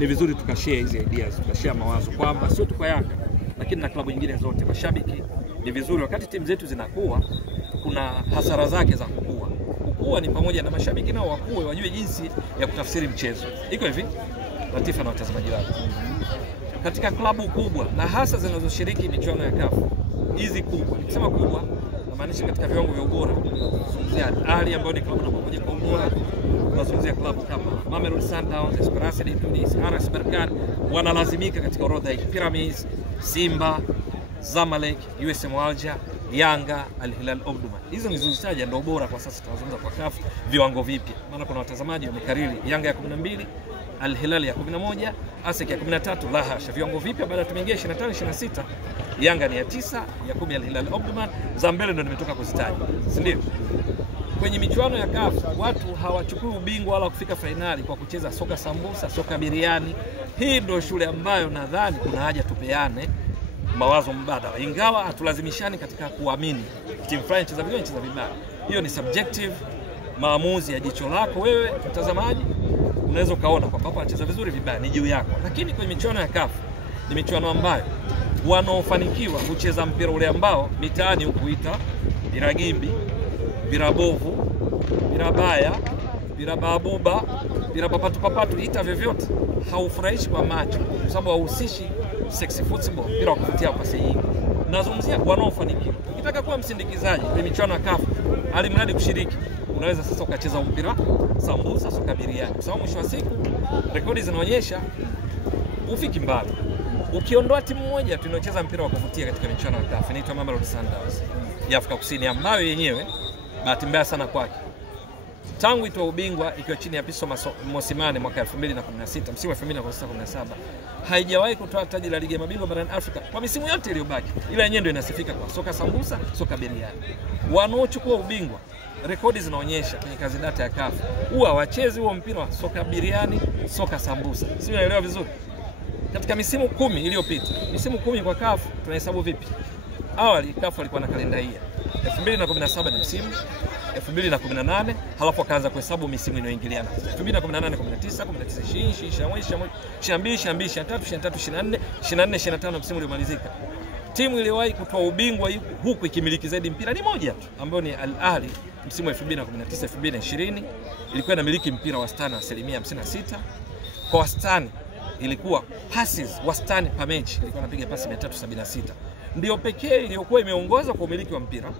ni vizuri tukashare hizi ideas, tukashare mawazo kwamba sio tu kwa Yanga lakini na klabu nyingine zote, mashabiki ni vizuri wakati timu zetu zinakuwa, kuna hasara zake za kukua. Kukua ni pamoja na mashabiki nao wakue, wajue jinsi ya kutafsiri mchezo. Iko hivi, Latifa na watazamaji wake. Katika klabu kubwa na hasa zinazoshiriki michuano ya CAF, hizi kubwa, nikisema kubwa namaanisha katika viwango vya ubora. Tunazungumzia Al Ahly ambayo ni klabu namba 1 kwa ubora. Tunazungumzia klabu kama Mamelodi Sundowns, Esperance de Tunis, RS Berkane, wanalazimika katika orodha hii. Pyramids, Simba, Zamalek, USM Alger, Yanga, Al Hilal Omdurman. Hizo nilizozitaja ndio bora kwa sasa. Tunazungumza kwa CAF viwango vipya. Maana kuna watazamaji wamekariri Yanga ya 12, Al Hilal ya 11, ASEC ya 13. La hasha, viwango vipya baada tumeingia 25 26. Yanga ni ya 9, ya 10 Al Hilal Omdurman. Za mbele ndio nimetoka kuzitaja, si ndio? Kwenye michuano ya CAF watu hawachukui ubingwa wala kufika fainali kwa kucheza soka sambusa, soka biriani. Hii ndio shule ambayo nadhani kuna haja tupeane mawazo mbadala, ingawa hatulazimishani katika kuamini timu fulani inacheza vizuri, inacheza vibaya. Hiyo ni subjective, maamuzi ya jicho lako wewe mtazamaji. Unaweza kaona kwamba hapa anacheza vizuri, vibaya, ni juu yako. Lakini kwenye michuano ya CAF ni michuano ambayo wanaofanikiwa kucheza mpira ule ambao mitaani hukuita biragimbi, birabovu, birabaya, birababuba, birapapatu, ita vyovyote, haufurahishi kwa macho kwa sababu hauhusishi sexy football, mpira wa kuvutia pasi nyingi. Nazungumzia wanaofanikiwa. Ukitaka kuwa msindikizaji kwenye michuano ya CAF, alimradi kushiriki, unaweza sasa ukacheza mpira sambusa, soka biriani. Kwa sababu mwisho wa siku rekodi zinaonyesha ufiki mbali. Ukiondoa timu moja tunaocheza mpira wa kuvutia katika michuano ya CAF, inaitwa Mamelodi Sundowns ya Afrika Kusini, ambayo yenyewe bahati mbaya sana kwake, tangu itoa ubingwa ikiwa chini ya Pitso Mosimane mwaka 2016, msimu wa 2016-17, haijawahi kutoa taji la ligi ya mabingwa barani Afrika kwa misimu yote iliyobaki. Ila yenyewe ndio inasifika kwa soka sambusa, soka biriani. Wanaochukua ubingwa, rekodi zinaonyesha kwenye kazi data ya CAF, huwa wachezi huo mpira wa soka biriani, soka sambusa. Sio, unaelewa vizuri? Katika misimu 10 iliyopita, misimu 10 kwa CAF tunahesabu vipi? Awali CAF walikuwa na kalenda hii. 2017 ni msimu, 2018 halafu akaanza kuhesabu misimu inayoingiliana. 2018 19, 20, 23, 24 msimu uliomalizika. Timu iliyowahi kutoa ubingwa huku ikimiliki zaidi mpira ni moja tu, ambayo ni Al Ahly msimu wa 2019 2020, ilikuwa inamiliki mpira wastani asilimia 56. Kwa wastani ilikuwa passes wastani per mechi ilikuwa inapiga pasi 376. Ndio pekee iliyokuwa imeongoza kwa umiliki wa mpira,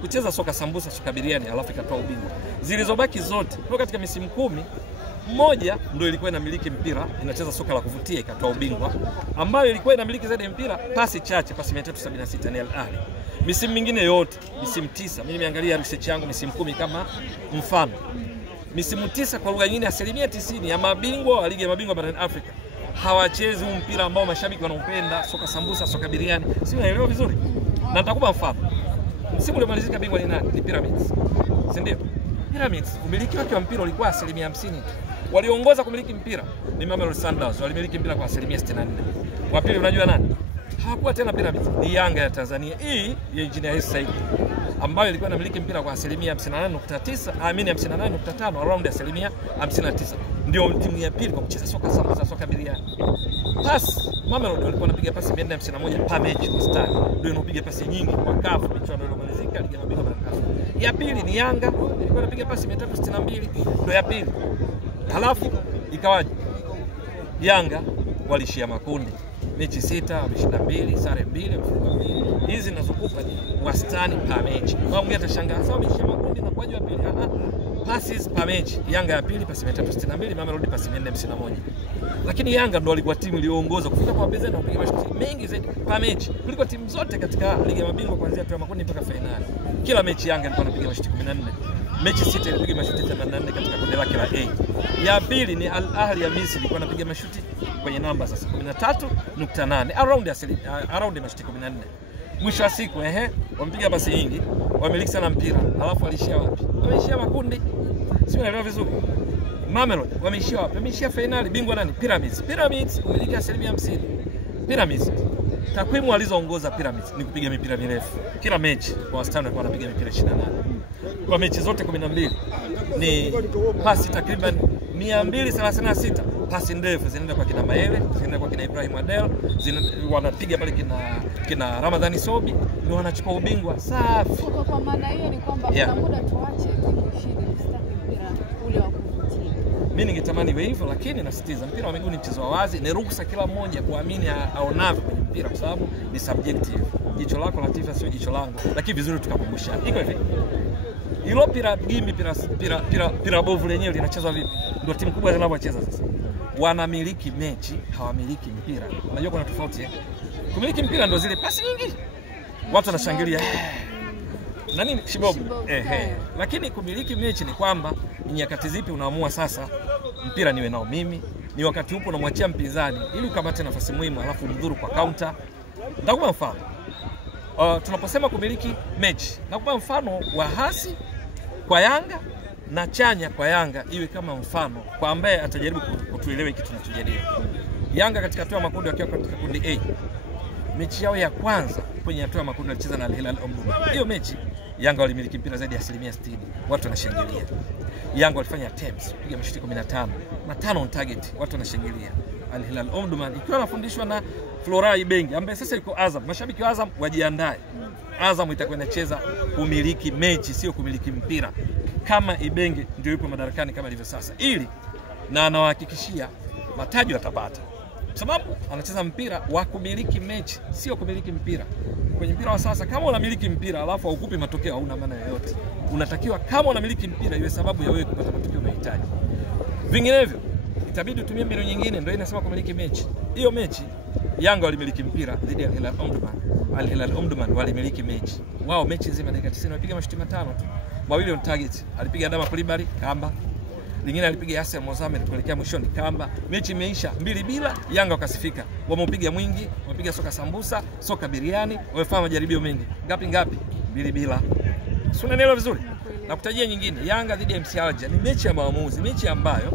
kucheza soka sambusa, soka biriani, alafu ikatoa ubingwa. Zilizobaki zote kwa katika misimu 10, mmoja ndio ilikuwa inamiliki mpira, inacheza soka la kuvutia, ikatoa ubingwa, ambayo ilikuwa inamiliki zaidi mpira, pasi chache, pasi 376, ni Al Ahly. Misimu mingine yote, misimu 9, mimi nimeangalia research yangu misimu 10 kama mfano. Misimu 9 kwa lugha nyingine asilimia 90 ya mabingwa wa ligi ya mabingwa barani Afrika hawachezi mpira ambao mashabiki wanaupenda, soka sambusa, soka biriani. Si unaelewa vizuri? Na nitakupa mfano. Msimu uliomalizika bingwa ni nani? Ni Pyramids. Si ndio? Pyramids umiliki wake wa mpira ulikuwa asilimia 50 tu. Waliongoza kumiliki mpira ni Mamelodi Sundowns, walimiliki mpira kwa asilimia 64. Wa pili unajua nani? Hawakuwa tena Pyramids, ni Yanga ya Tanzania. Hii ya Engineer Hersi Said, ambayo ilikuwa inamiliki mpira kwa asilimia 58.9, 58.5, around asilimia 59. Ndio timu ya pili kwa kucheza soka sambusa, soka biriani. Pasi Mamelodi walikuwa wanapiga pasi 451 per mechi wastani. Ndio inapiga pasi nyingi kwa CAF michuano iliyomalizika ligi ya mabingwa barani Afrika. Ya pili ni Yanga, ilikuwa inapiga pasi 362, ndio ya pili. Halafu ikawaje? Yanga walishia makundi. Mechi 6 wameshinda 2, sare 2, wamefunga 2. Hizi zinazokupa ni wastani per mechi. Wao mngine atashangaa sawa wameshia makundi na kwaje wa pili? Passes per mechi. Yanga ya pili pasi 362, Mamelodi pasi 451. Lakini Yanga ndo walikuwa timu iliyoongoza kufika kwa wapinzani na kupiga mashuti mengi zaidi per mechi kuliko timu zote katika ligi ya mabingwa kuanzia hatua ya makundi mpaka finali. Kila mechi Yanga ilikuwa inapiga mashuti 14. Mechi 6 ilipiga mashuti 84 katika kundi lake la A. Ya pili ni Al Ahly ya Misri, ilikuwa inapiga mashuti kwenye namba sasa 13.8, around mashuti 14. Mwisho wa siku wamepiga pasi nyingi, wamiliki sana mpira, alafu walishia wapi? Wameishia makundi. Sio, unaelewa vizuri? Mamelodi wameishia wapi? Wameishia finali. Bingwa nani? Pyramids. Pyramids umiliki asilimia 50. Pyramids, takwimu walizoongoza Pyramids ni kupiga mipira mirefu. Kila mechi kwa wastani walikuwa wanapiga mipira 28. Kwa mechi zote 12 ni pasi takriban 236 pasi ndefu zinaenda kwa kina Maele, zinaenda kwa kina Ibrahim Adel, wanapiga pale kina Ramadhani Sobi, ndio wanachukua ubingwa safi. Kwa maana hiyo ni kwamba kuna muda tuache timu ishinde, tusitaki mpira ule wa kuvutia. Mimi ningetamani iwe hivyo, lakini nasisitiza mpira wa miguu ni mchezo wa wazi, ni ruhusa kila mmoja kuamini aonavyo kwenye mpira kwa sababu ni subjective. Jicho lako Latifa sio jicho langu, lakini vizuri tukakumbusha. Iko hivi. Hilo pira bovu lenyewe linachezwa vipi? Ndio timu kubwa zinavyocheza sasa. Wanamiliki mechi, hawamiliki mpira. Unajua kuna tofauti kumiliki mpira ndio zile pasi nyingi. Watu wanashangilia. Na nini Shibobu? Lakini kumiliki mechi ni kwamba ni nyakati zipi unaamua sasa mpira niwe nao mimi, ni wakati upo unamwachia mpinzani ili ukapate nafasi muhimu alafu mdhuru kwa counter. Nitakupa mfano. Tunaposema kumiliki mechi, nakupa mfano wa hasi kwa Yanga na chanya kwa Yanga iwe kama mfano kwa ambaye atajaribu kutuelewa kitu tunachojadili. Yanga katika hatua ya makundi wakiwa katika kundi A. Mechi yao ya kwanza kwenye hatua ya makundi walicheza na Al Hilal Omdurman. Hiyo mechi Yanga walimiliki mpira zaidi ya 60%. Watu wanashangilia. Yanga walifanya attempts, piga mashuti 15, matano on target, watu wanashangilia. Al Hilal Omdurman ikiwa anafundishwa na Florai Bengi ambaye sasa yuko Azam. Mashabiki wa Azam wajiandae. Azam itakuwa inacheza kumiliki mechi, sio kumiliki mpira. Kama Ibenge ndio yupo madarakani kama ilivyo sasa. Ili na anawahakikishia mataji watapata. Sababu anacheza mpira wa kumiliki mechi, sio kumiliki mpira. Kwenye mpira wa sasa kama unamiliki mpira alafu haukupi matokeo hauna maana yoyote. Unatakiwa kama unamiliki mpira iwe sababu ya wewe kupata matokeo unahitaji. Vinginevyo itabidi utumie mbinu nyingine, ndio inasema kumiliki mechi. Hiyo mechi Yanga walimiliki mpira dhidi ya Al Hilal Omdurman. Al Hilal Omdurman walimiliki mechi. Wao mechi nzima dakika 90 wapiga mashuti 5 tu. Mawili on target. Alipiga Adama Kulibali kamba. Lingine alipiga Yasser Mohamed kuelekea mwishoni kamba. Mechi imeisha 2-2, Yanga wakasifika. Wameupiga mwingi, wamepiga soka sambusa, soka biriani, wamefanya majaribio mengi. Ngapi? 2-2. Si unaelewa vizuri? Na kutajia nyingine, Yanga dhidi ya MC Alger ni mechi ya maamuzi, mechi ambayo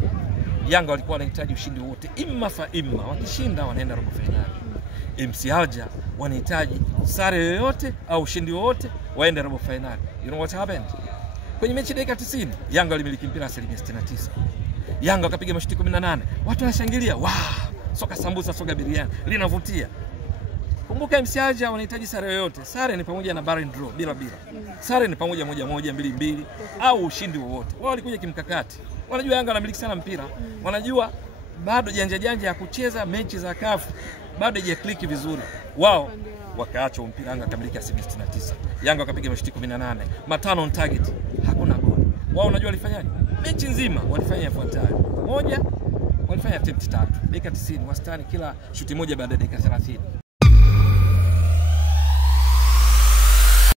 Yanga walikuwa wanahitaji ushindi wote, imma fa imma. Wakishinda wanaenda robo finali. MC Alger wanahitaji sare yoyote au ushindi wote waende robo finali. You know what happened? Kwenye mechi dakika 90, Yanga walimiliki mpira 69%. Yanga wakapiga mashuti 18. Watu wanashangilia. Soka sambusa, soka biriani, linavutia. Kumbuka MC Alger wanahitaji sare yoyote. Sare ni pamoja na barren draw bila. Sare ni pamoja 1-1, 2-2 au ushindi wowote. Wao walikuja kimkakati. Wanajua Yanga wanamiliki sana mpira. Wanajua bado janja ya kucheza mechi za CAF bado haijakliki vizuri. Wao wakaacha mpira, Yanga akamiliki 69%. Yanga wakapiga mashuti 18, matano on target, hakuna goli. Wao unajua walifanyaje? Mechi nzima walifanya yafuatayo. Moja, walifanya attempt 3, dakika 90, wastani kila shuti moja baada ya dakika 30.